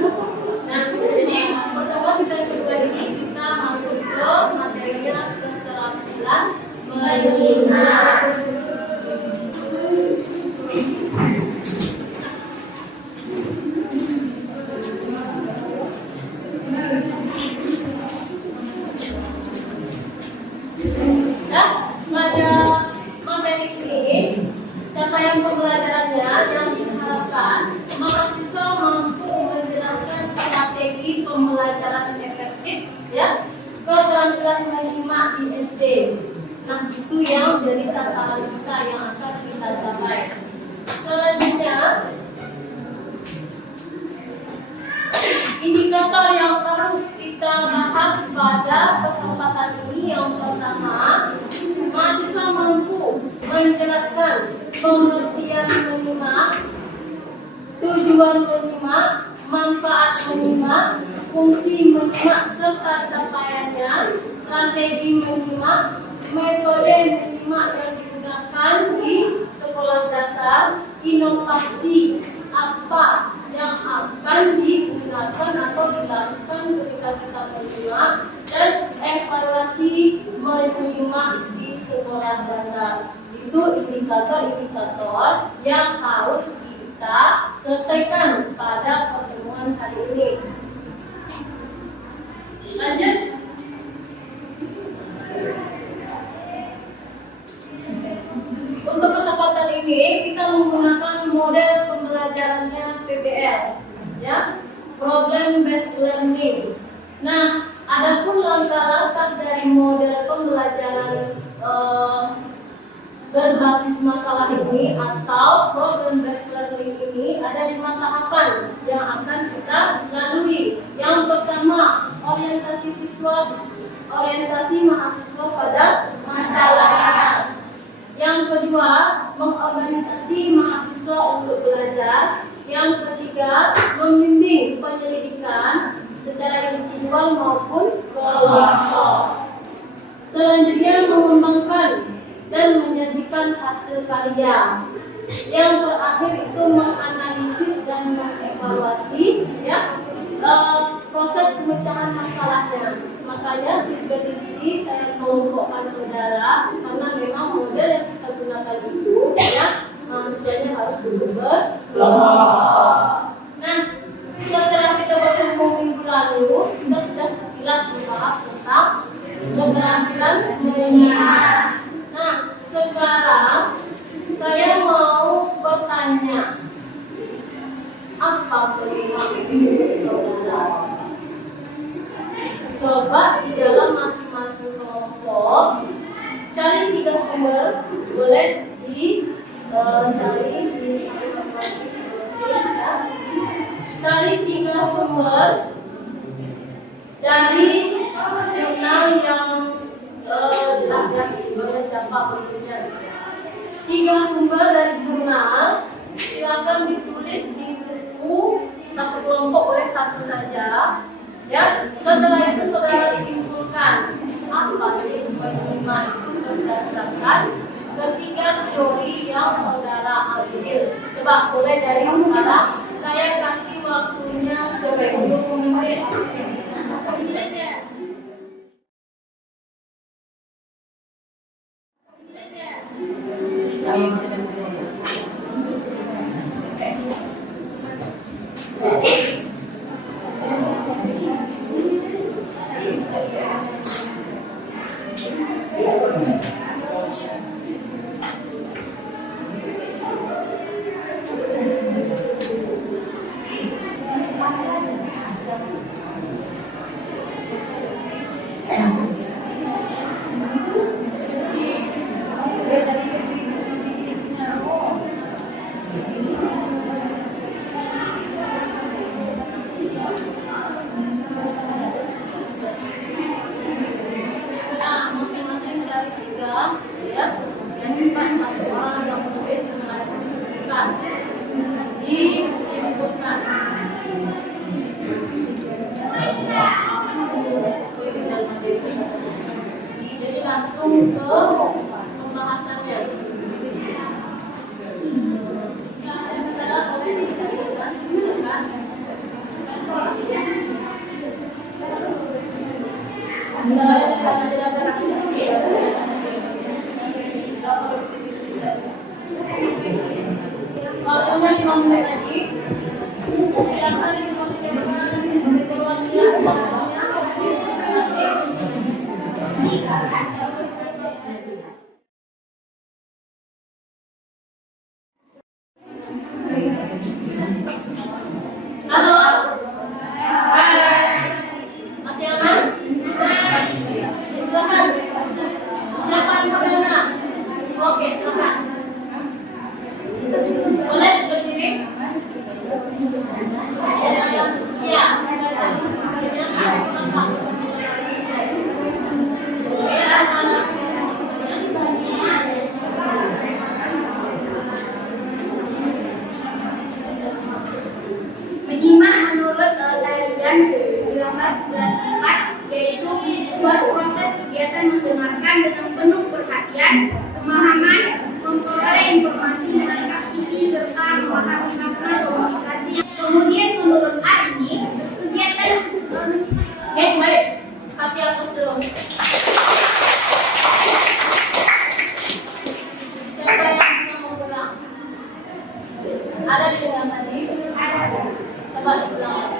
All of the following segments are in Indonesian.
Nah, jadi pertemuan kita yang kedua ini kita masuk ke materinya keterampilan menyimak. Pada materi ini, capaian pembelajarannya yang diharapkan mahasiswa mampu menjelaskan strategi pembelajaran efektif, ya, keterampilan menyimak di SD. Nah, itu yang jadi sasaran kita yang akan kita capai. Selanjutnya, indikator yang harus kita bahas pada kesempatan ini yang pertama, mahasiswa mampu menjelaskan pengertian menyimak, tujuan menyimak, manfaat menyimak, fungsi menyimak serta capaiannya, strategi menyimak, metode menyimak yang digunakan di sekolah dasar, inovasi apa yang akan digunakan atau dilakukan ketika kita menyimak, dan evaluasi menyimak di sekolah dasar. Itu indikator-indikator yang harus kita selesaikan pada pertemuan hari ini. Lanjut. Untuk kesempatan ini kita menggunakan model pembelajarannya PBL, ya, Problem Based Learning. Nah, adapun langkah-langkah dari model pembelajaran berbasis masalah ini atau Problem Based Learning ini ada 5 tahapan yang akan kita lalui. Yang pertama, orientasi mahasiswa pada masalahnya. Yang kedua, mengorganisasi mahasiswa untuk belajar. Yang ketiga, membimbing penyelidikan secara individual maupun kelompok. Selanjutnya, mengembangkan dan menyajikan hasil karya. Yang terakhir itu menganalisis dan mengevaluasi, ya, proses pemecahan masalahnya. Makanya di sini saya mengelompokkan saudara karena memang model yang kita gunakan itu, ya, mahasiswanya harus berkelompok. Nah, setelah kita bertemu minggu lalu, kita sudah sekilas membahas tentang keterampilan menyimak. Nah, sekarang saya mau bertanya, apa penilaian saudara? Coba di dalam masing-masing kelompok cari 3 sumber, boleh dicari di masing-masing dosen, ya. Cari 3 sumber dari jurnal yang jelas, ya, sumbernya siapa, penulisnya. 3 sumber dari jurnal, silakan ditulis di buku. Satu kelompok boleh 1 saja. Ya, setelah itu saudara simpulkan apa sih menyimak itu berdasarkan ketiga teori yang saudara ambil. Coba mulai dari sekarang, saya kasih waktunya 10 menit. Waktunya 5 menit lagi. Silakan dipersiapkan halo, masih aman? Silakan. Silakan perdana. Oke, silakan. Boleh berdiri? Ya, menyimak menurut tarian 1994, yaitu suatu proses kegiatan mendengarkan dengan penuh perhatian, pemahaman, memperoleh informasi, menangkap isi serta memahami makna komunikasi. Kemudian menurut Arini, kegiatan baik. Kasih hapus dulu. Siapa yang bisa mengulang? Ada di dengan tadi? Ada. Coba diulang.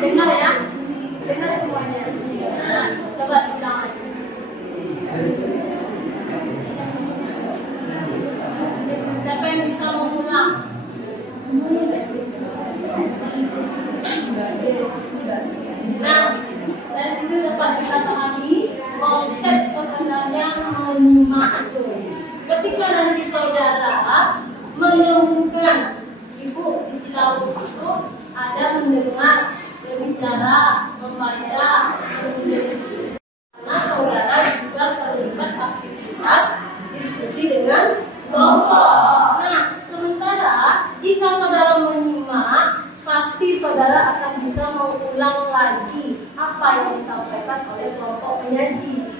Dengar ya? Dengar semuanya. Nah, coba diulang lagi. Siapa yang bisa mengulang? Nah, dari situ dapat kita pahami konsep sebenarnya menyimak itu. Ketika nanti saudara menemukan ibu di silabus itu ada mendengar, berbicara, membaca, menulis. Karena saudara juga terlibat aktivitas diskusi dengan kelompok. Nah, sementara jika saudara menyimak, pasti saudara akan bisa mengulang lagi apa yang disampaikan oleh kelompok penyaji.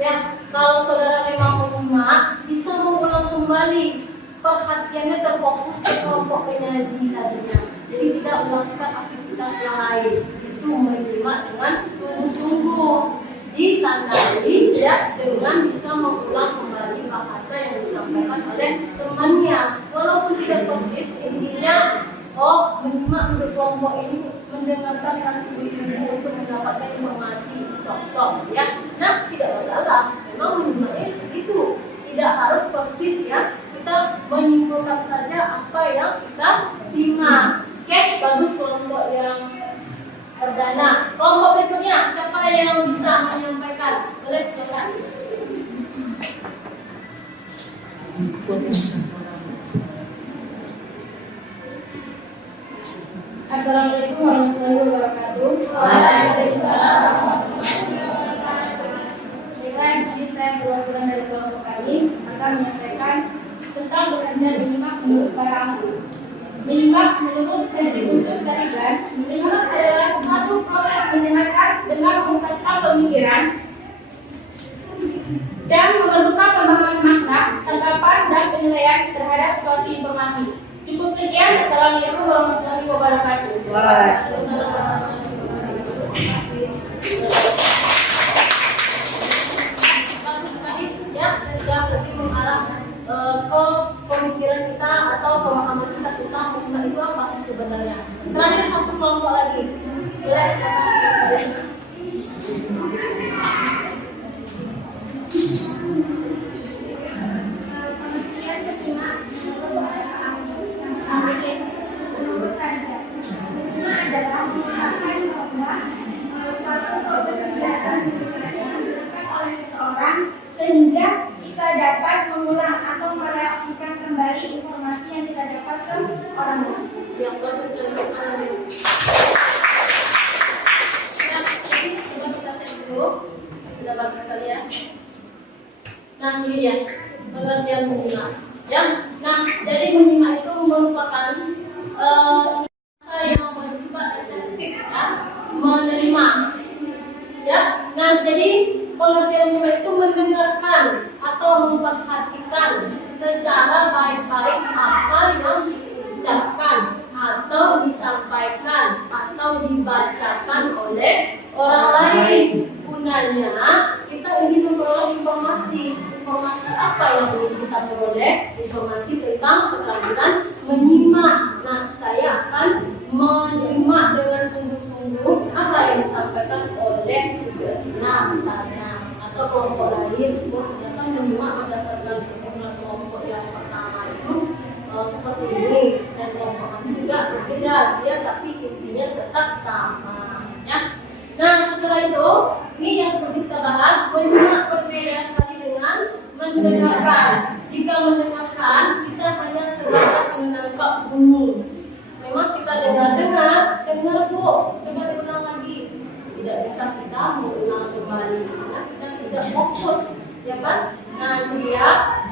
Ya, kalau saudara memang menyimak, bisa mengulang kembali. Perhatiannya terfokus ke kelompok penyaji tadinya. Jadi tidak melakukan aktivitas yang lain. Itu menyimak dengan sungguh-sungguh. Ditandai ya dengan bisa mengulang kembali bahasa yang disampaikan oleh temannya. Walaupun tidak persis, intinya menyimak berkelompok ini mendengarkan dengan sungguh-sungguh untuk mendapatkan informasi. Contoh ya, nah tidak masalah. Memang menyimaknya segitu, tidak harus persis ya. Kita menyimpulkan saja apa yang kita simak. Oke, bagus kelompok yang perdana. Kelompok berikutnya, siapa yang bisa menyampaikan? Boleh silakan. Assalamualaikum warahmatullahi wabarakatuh. Waalaikumsalam warahmatullahi wabarakatuh. Dengan di sini saya perwakilan dari kelompok kami akan menyampaikan tentang bekerja menyimak menurut para ahli. Menyimak menurut Henry Guntur Tarigan, menyimak adalah satu proses mendengarkan dengan memusatkan pemikiran dan memerlukan pemahaman makna, tanggapan dan penilaian terhadap suatu informasi. Cukup sekian. Assalamualaikum warahmatullahi wabarakatuh. Waalaikumsalam warahmatullahi wabarakatuh. Bagus sekali ya, sudah lebih mengarah ke pemikiran kita atau pemahaman kita tentang menyimak itu apa sih sebenarnya. Terakhir satu kelompok lagi. Boleh silakan. Sehingga kita dapat mengulang atau mereaksikan kembali informasi yang kita dapatkan orang lain. Yang bagus sekali. Ya, jadi coba kita cek dulu. Sudah bagus sekali ya. Nah, ini dia pengertian menyimak. Ya, nah jadi menyimak itu merupakan yang bersifat reseptif ya, menerima. Ya, nah jadi pengertian itu mendengarkan atau memperhatikan secara baik-baik apa yang diucapkan atau disampaikan atau dibaca beda dia tapi intinya tetap sama ya. Nah setelah itu ini yang seperti kita bahas, menyimak berbeda sekali dengan mendengarkan. Jika mendengarkan kita hanya sebatas menangkap bunyi. Memang kita dengar bu, coba diulang lagi. Tidak bisa kita mengulang kembali, ya. Kita tidak fokus, ya kan? Nah itu dia.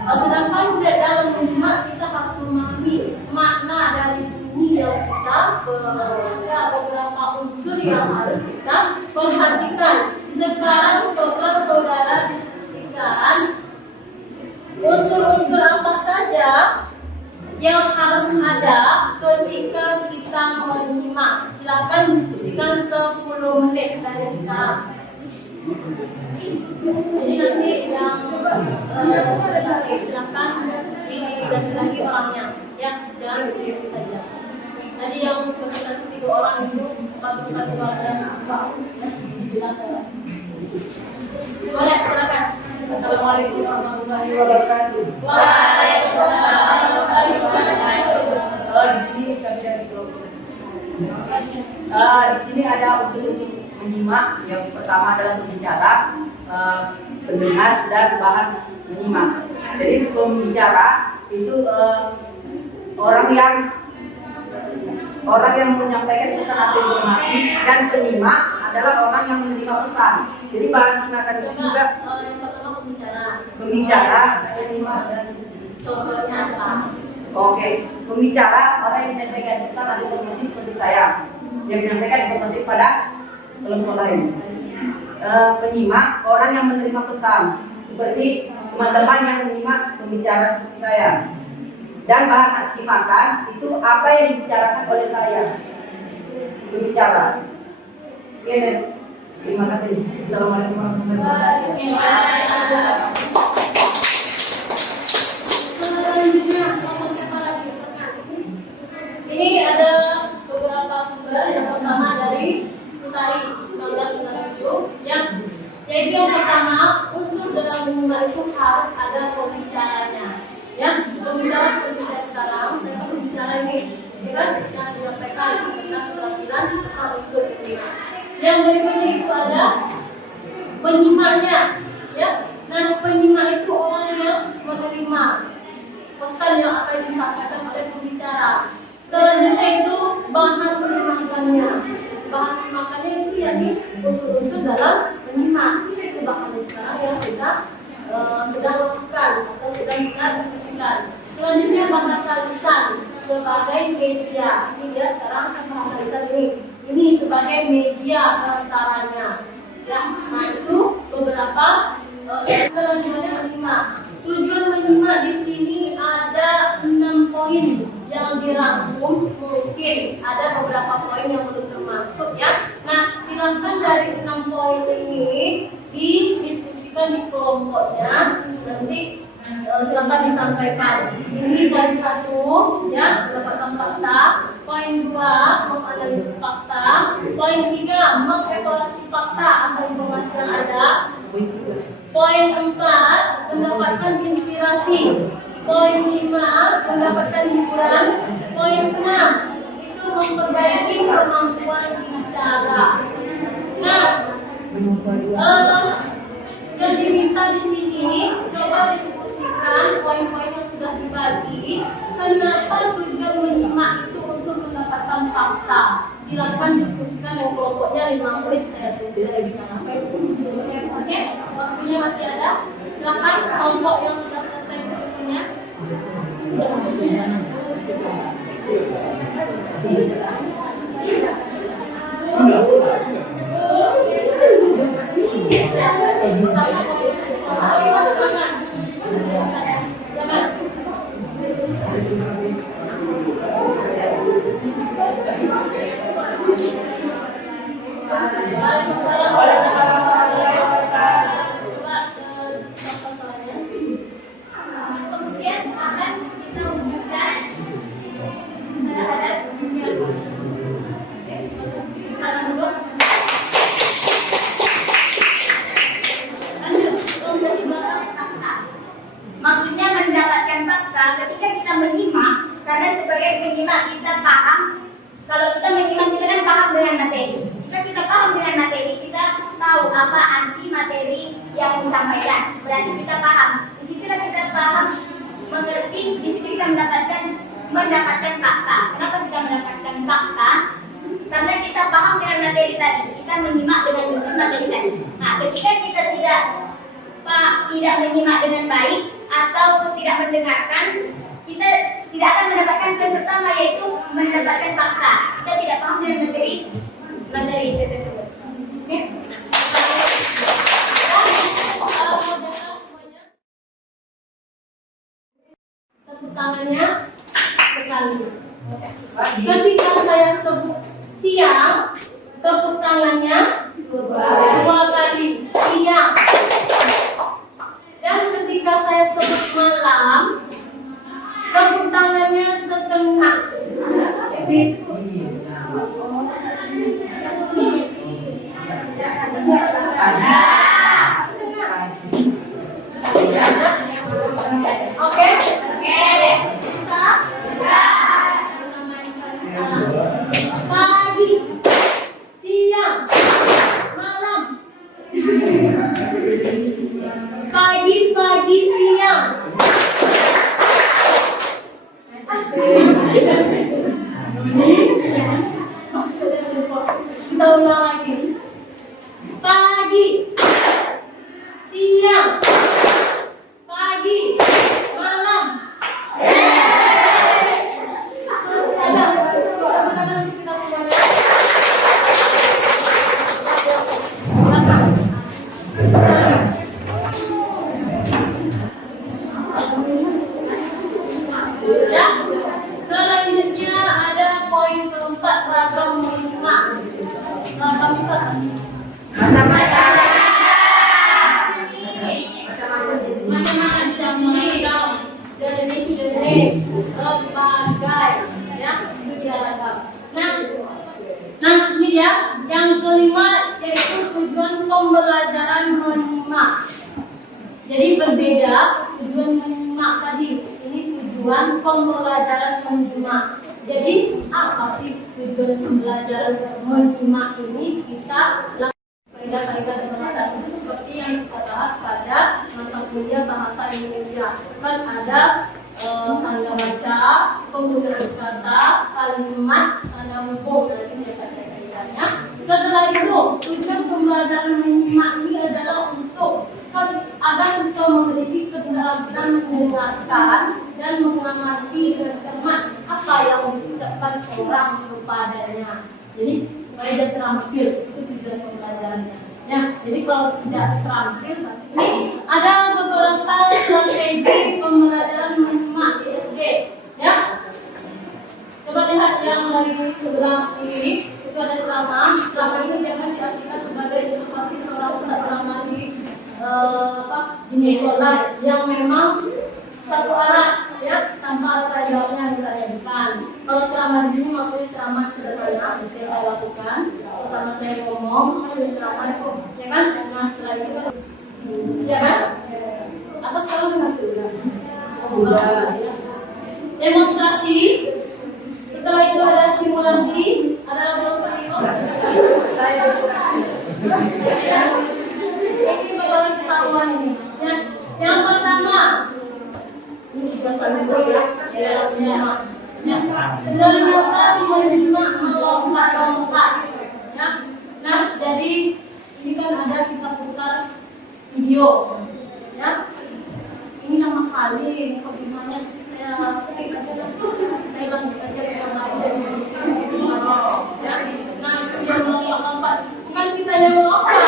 Sedangkan dalam menyimak kita harus memahami makna dari bunyi yang kita ada beberapa unsur yang harus kita perhatikan. Sekarang coba saudara diskusikan unsur-unsur apa saja yang harus ada ketika kita menyimak. Silakan diskusikan 10 menit dari sekarang. Jadi nanti yang silakan diganti lagi orangnya, ya jangan begitu saja. Tadi yang presentasi 3 orang itu bagus sekali suaranya, ya jelas suara. Boleh silakan. Assalamualaikum warahmatullahi wabarakatuh. Waalaikumsalam warahmatullahi wabarakatuh. Di sini kami dari kelompok. Di sini ada unsur-unsur menyimak. Yang pertama adalah berbicara, pendengar dan bahan menyimak. Jadi pembicara itu orang yang menyampaikan pesan atau informasi, dan penyimak adalah orang yang menerima pesan. Jadi bahan singkatan itu juga yang pertama pembicara, penyimak dan contohnya apa? Oke, pembicara orang yang menyampaikan pesan atau informasi seperti saya, yang menyampaikan informasi kepada kelompok lain. Penyimak orang yang menerima pesan, seperti teman-teman yang menyimak pembicara seperti saya. Dan bahan simakan itu apa yang dibicarakan oleh saya, pembicara. Sekian, terima kasih. Assalamualaikum warahmatullahi wabarakatuh. Selanjutnya, ngomong siapa lagi? Ini ada beberapa sumber. Yang pertama dari Sutari 1997, ya. Yaitu yang pertama, unsur dalam menyimak itu harus ada pembicaranya. Ya, pembicara seperti saya sekarang, saya pembicara ini, ya kan, yang menyampaikan tentang keterampilan tentang unsur penyimak. Yang berikutnya itu ada penyimaknya, ya. Nah, penyimak itu orang yang menerima pesan yang akan disampaikan oleh pembicara. Selanjutnya itu bahan simakannya. Bahan simakannya itu yakni unsur-unsur dalam menyimak. Itu bahan sekarang yang kita sedang lakukan atau sedang kita diskusikan. Selanjutnya bahasa lisan sebagai media. Ini dia sekarang kan bahasa lisan ini sebagai media perantaranya. Ya, nah itu beberapa. Selanjutnya menyimak. Tujuan menyimak di sini ada 6 poin yang dirangkum. Mungkin ada beberapa poin yang belum termasuk, ya. Nah, silakan dari 6 poin ini didiskusikan di kelompoknya. Nanti silakan disampaikan. Ini poin 1, ya, mendapatkan fakta. Poin 2, menganalisis fakta. Poin 3, mengevaluasi fakta atau informasi yang ada. Poin 4, mendapatkan inspirasi. Poin 5, mendapatkan hiburan. Poin 6, itu memperbaiki kemampuan bicara. Nah, yang diminta di sini, coba diskusikan poin-poin yang sudah dibagi. Kenapa tujuan menyimak itu untuk mendapatkan fakta? Silakan diskusikan yang kelompoknya 5 menit, saya tunggu dari sekarang. Oke, waktunya masih ada. Silakan kelompok yang sudah selesai diskusinya. Kemudian akan kita wujudkan terhadap maksudnya mendapatkan fakta ketika kita menyimak, karena sebagai penyimak kita paham Kalau kita menyimak, kita kan paham dengan materi. Jika kita paham dengan materi, kita tahu apa arti materi yang disampaikan. Berarti kita paham. Di situlah kita paham, mengerti. Di situ kita mendapatkan fakta. Kenapa kita mendapatkan fakta? Karena kita paham dengan materi tadi. Kita menyimak dengan betul materi tadi. Nah, ketika kita tidak menyimak dengan baik atau tidak mendengarkan, kita tidak akan mendapatkan yang pertama, yaitu mendapatkan fakta. Kita tidak paham dengan materi itu tersebut. Oke? Tepuk tangannya sekali. Ketika saya sebut siang, tepuk tangannya dua kali. Siang. Dan ketika saya sebut malam, tepuk tangannya setengah. Oke? Bisa? Pagi, siang, malam. Pagi, siang. Kita ulang lagi. Pagi, siang, pagi, malam. Kita semuanya. Ya. Selanjutnya ada poin keempat, ragam menyimak. Ragam kita macam-macam. Jenis-jenis berbagai, ya, itu dia ragam. Nah, ini dia yang kelima, yaitu tujuan pembelajaran menyimak. Jadi berbeda tujuan menyimak tadi. Ini tujuan pembelajaran menyimak. Jadi apa sih tujuan pembelajaran menyimak ini? Kita faedah-faedah bahasa itu seperti yang kita bahas pada mata kuliah bahasa Indonesia. Kan ada tanda baca, penggunaan kata, kalimat, tanda hubung. Nanti kita tulisannya. Setelah itu, tujuan pembelajaran menyimak ini adalah untuk agar siswa memiliki keterampilan mendengarkan dan mengamati dengan cermat apa yang diucapkan orang kepadanya. Jadi supaya dia terampil, itu tujuan pembelajarannya. Ya, jadi kalau tidak terampil, ini ada beberapa strategi pembelajaran menyimak di SD. Ya, coba lihat yang dari sebelah ini, itu ada ceramah. Ceramah ini jangan diartikan sebagai seperti seorang ustaz ceramah di musola yang memang satu arah, ya, tanpa ada jawabnya misalnya, bukan. Kalau ceramah di sini maksudnya ceramah sederhana yang saya lakukan. Pertama saya ngomong, ada ceramah itu, ya kan? Nah setelah itu kan, ya kan? Atau sekarang kan juga. Ya. Demonstrasi. Setelah itu ada simulasi, ada laboratorium. Ini bagaimana ketahuan ini? Yang pertama, ini juga sama saja ya, menyimak. Ya, ternyata menyimak melompat-lompat. Ya, nah jadi ini kan ada kita putar video. Ya, ini nama kali, ini kok gimana? Saya skip aja, saya lanjut aja yang lain. Ya, nah itu dia melompat-lompat. Bukan kita yang melompat.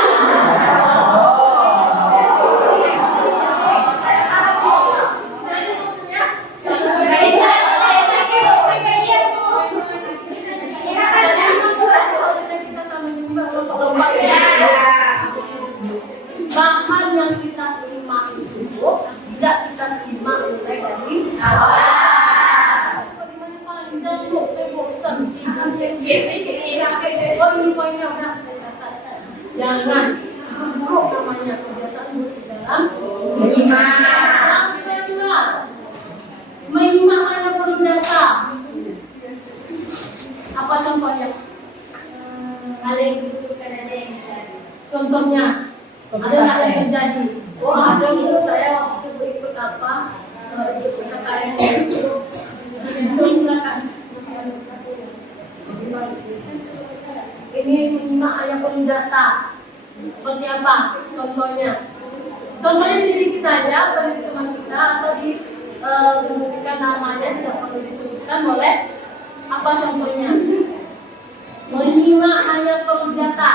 Bahan yang kita simak itu tidak kita simak mulai dari awal. Bagaimana panjang tuh, saya bosan. Oh ini poinnya udah saya catat. Jangan buruk namanya kebiasaan buruk di dalam menyimak. Yang kedua, menyimak hanya perlu data. Apa contohnya? Kalau yang dibutuhkan ada yang terjadi. Contohnya, ada nggak yang terjadi? Oh ada, menurut saya waktu itu ikut apa? Ikut percakapan itu. Silakan. Ini menyimak ayat data. Seperti apa? Contohnya di diri kita aja, atau di teman kita, atau disebutkan namanya, tidak perlu disebutkan, boleh. Apa contohnya? Menyimak ayat data.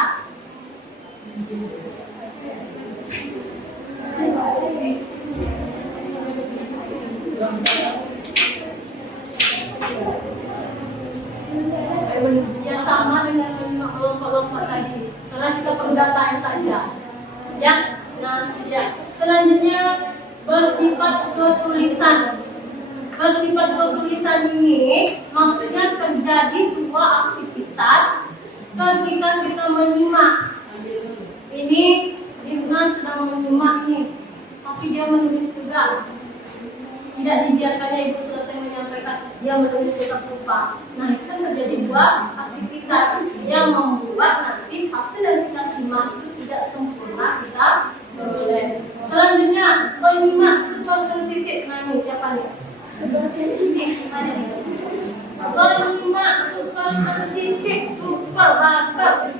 Ya sama dengan kelompok-kelompok tadi, karena kita perlu datanya saja. Ya, nah ya. Selanjutnya bersifat ketulisan. Bersifat ketulisan ini maksudnya terjadi dua aktivitas ketika kita menyimak. Ini Ibnu sedang menyimak nih, tapi dia menulis juga. Tidak dibiarkannya ibu selesai menyampaikan, dia menulis tetap lupa. Nah, itu kan terjadi dua aktivitas yang membuat nanti hasil yang kita simak itu tidak sempurna kita peroleh. Selanjutnya, penyimak super sensitif. Nah, ini siapa nih? Super sensitif gimana nih? Penyimak super sensitif, super bagus.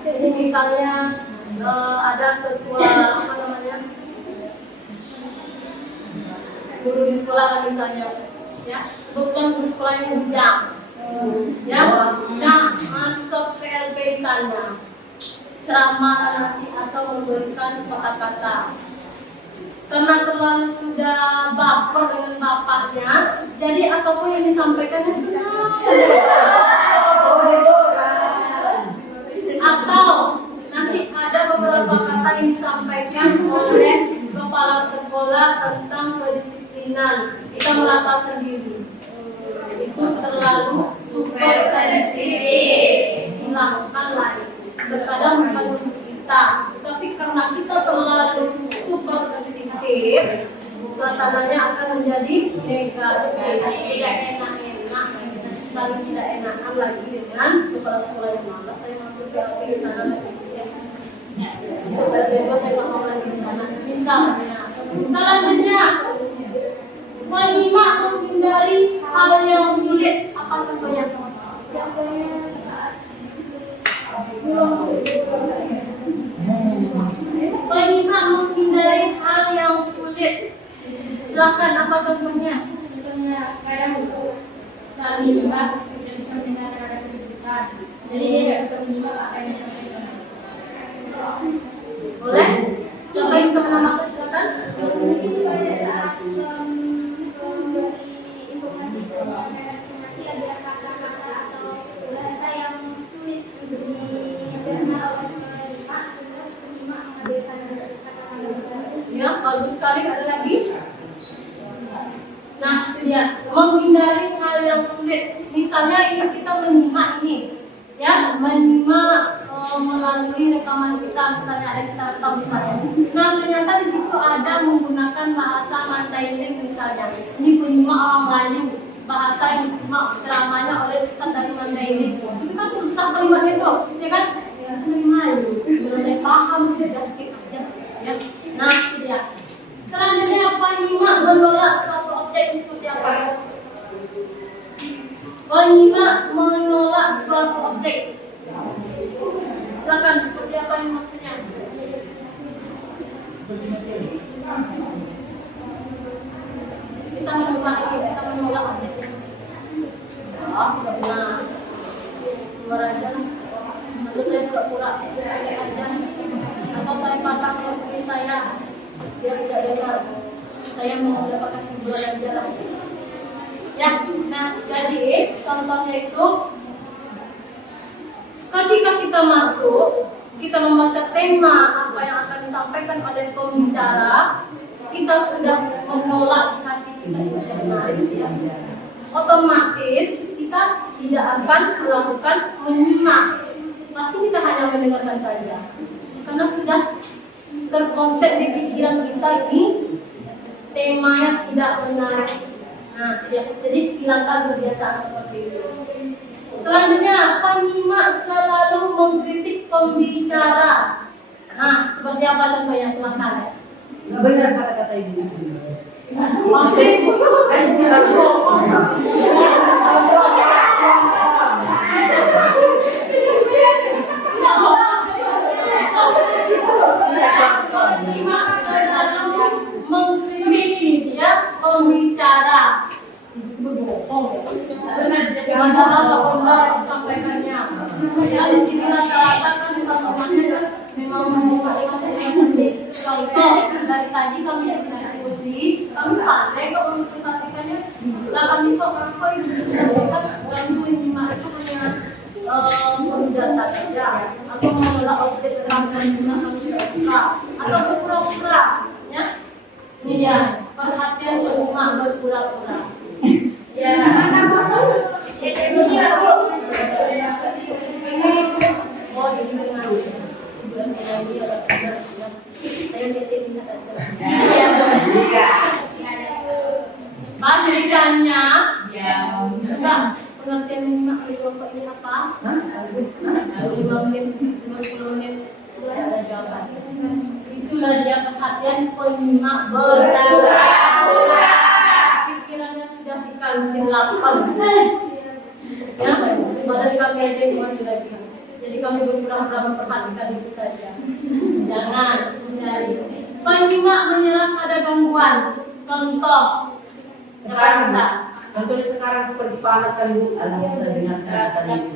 Jadi misalnya ada ketua apa namanya guru di sekolah lah misalnya, ya bukan guru sekolah yang bijak, ya. Nah mahasiswa PLB di sana ceramah nanti atau memberikan kata-kata, karena terlalu sudah baper dengan bapaknya, jadi apapun yang disampaikannya senang. Atau nanti ada beberapa kata yang disampaikan oleh kepala sekolah tentang kedisiplinan, kita merasa sendiri itu terlalu super sensitif, hilangkan lagi. Terkadang bukan untuk kita, tapi karena kita terlalu super sensitif, suasananya akan menjadi negatif, tidak enak-enak, dan sekali tidak enakan lagi dengan kepala sekolah yang malas. Saya masuk ke sana lagi. Coba saya nggak mau lagi di sana. Misalnya, selanjutnya menyimak menghindari hal yang sulit. Apa contohnya? Menyimak menghindari hal yang sulit. Silakan, apa contohnya? Contohnya kadang saat menyimak tidak bisa mendengarkan ada kejutan, jadi dia nggak bisa menyimak apa yang disampaikan. Boleh? Siapa yang bisa menambahkan? Silakan. Mungkin pada saat memberi informasi itu nanti ada kata-kata atau bahasa yang sulit untuk dicerna oleh penyimak, sehingga penyimak mengambilkan kata-kata. Ya, bagus sekali. Ada lagi? Nah, itu dia. Menghindari hal yang sulit. Misalnya ini kita menyimak ini, ya, menyimak melalui rekaman kita, misalnya ada kita rekam misalnya. Nah, ternyata di situ ada menggunakan bahasa Mandailing misalnya. Ini penyimak orang Melayu, bahasa yang disimak ceramahnya oleh Ustaz dari Mandailing. Itu kan susah kalimatnya itu, ya kan? Melayu. Kalau saya paham, udah skip aja, ya. Nah, itu dia. Selanjutnya penyimak menolak suatu objek seperti apa? Penyimak menolak suatu objek. Silakan, seperti apa yang maksudnya? Kita menolak ini, kita menolak objeknya. Tidak benar. Keluar aja. Atau saya pura-pura tidak aja. Atau saya pasang USB saya. Dia tidak dengar. Saya mau mendapatkan hiburan aja lah. Ya, nah jadi contohnya itu ketika kita masuk, kita membaca tema apa yang akan disampaikan oleh pembicara, kita sudah menolak di hati kita itu benar. Otomatis kita tidak akan melakukan menyimak. Pasti kita hanya mendengarkan saja. Karena sudah terkonsep di pikiran kita ini tema yang tidak menarik. Nah, jadi hilangkan kebiasaan seperti itu. Selanjutnya, penyimak selalu mengkritik pembicara. Nah, seperti apa contohnya? Silahkan ya. Nggak benar kata-kata ibu. Pasti. Penyimak selalu mengkritik ya pembicara. Berbohong ya. Padahal nggak benar disampaikannya. Ya di sini rata-rata kan satu masjid kan memang membuka contoh dari tadi kami diskusi, kami pandai kok menginvestasikannya bisa kami kok kan kami menyimak itu hanya menjata saja atau menolak objek terangkan juga kami suka atau berpura-pura ya. Ini ya perhatian penyimak berpura-pura. Ya, ini oh ini dengan saya cek ini pastikannya coba pengertian minimal di kelompok ini apa? 5 menit, 10 menit sudah ada jawaban. Itulah dia perhatian penyimak berpura-pura. Pikirannya sudah dikantin lapar. Ya, padahal kami aja cuma tidak bilang. Jadi kami berpura-pura memperhatikan itu saja. Jangan hindari. Penyimak menyerah pada gangguan. Contoh, sekarang bisa. Contohnya sekarang seperti panas kali Bu. Alhamdulillah saya dengarkan kata ibu.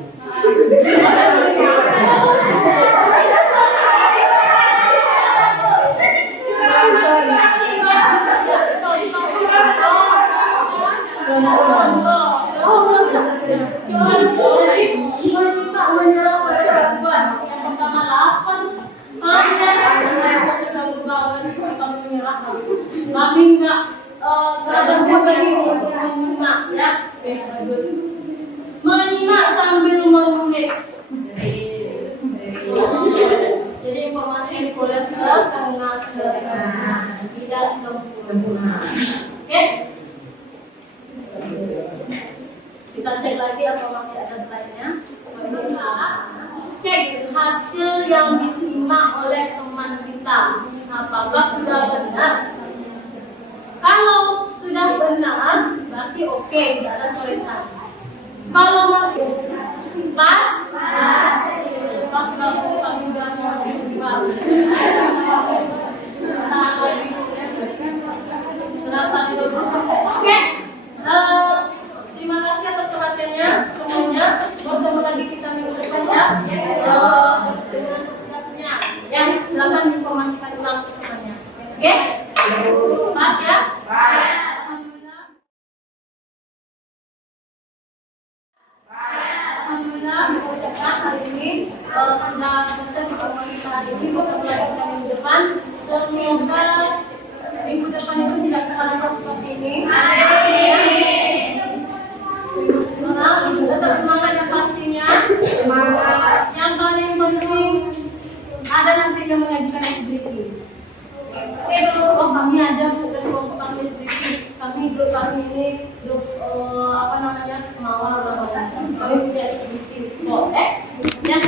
Menyerah pada gangguan. Yang pertama lapar, panas, kami menyerah. Kami nggak ada lagi untuk menyimak ya. Bagus. Menyimak sambil menulis. Jadi informasi yang diperoleh setengah-setengah, tidak sempurna. Oke? Kita cek lagi apa masih ada slide-nya. Cek hasil yang disimak oleh teman kita. Apakah sudah benar? Kalau sudah benar, berarti oke, tidak ada koreksi. Kalau masih pas, kalau kami sudah mau serasa bagus. Oke. Terima kasih atas perhatiannya semuanya. Bertemu lagi kita minggu depan ya. Dengan tugasnya. Ya, silakan informasikan ulang ke temannya. Oke? Mas ya. Alhamdulillah, mengucapkan hari ini sudah selesai pertemuan kita hari ini. Bertemu lagi kita minggu depan. Semoga minggu depan itu tidak terlalu seperti ini. Tetap semangat yang pastinya. Semangat. Yang paling penting ada nanti yang mengajukan SBT. Oke, oh kami ada kelompok kami SBT. Kami grup kami ini grup apa namanya mawar. Kami punya SBT. Boleh? Ya.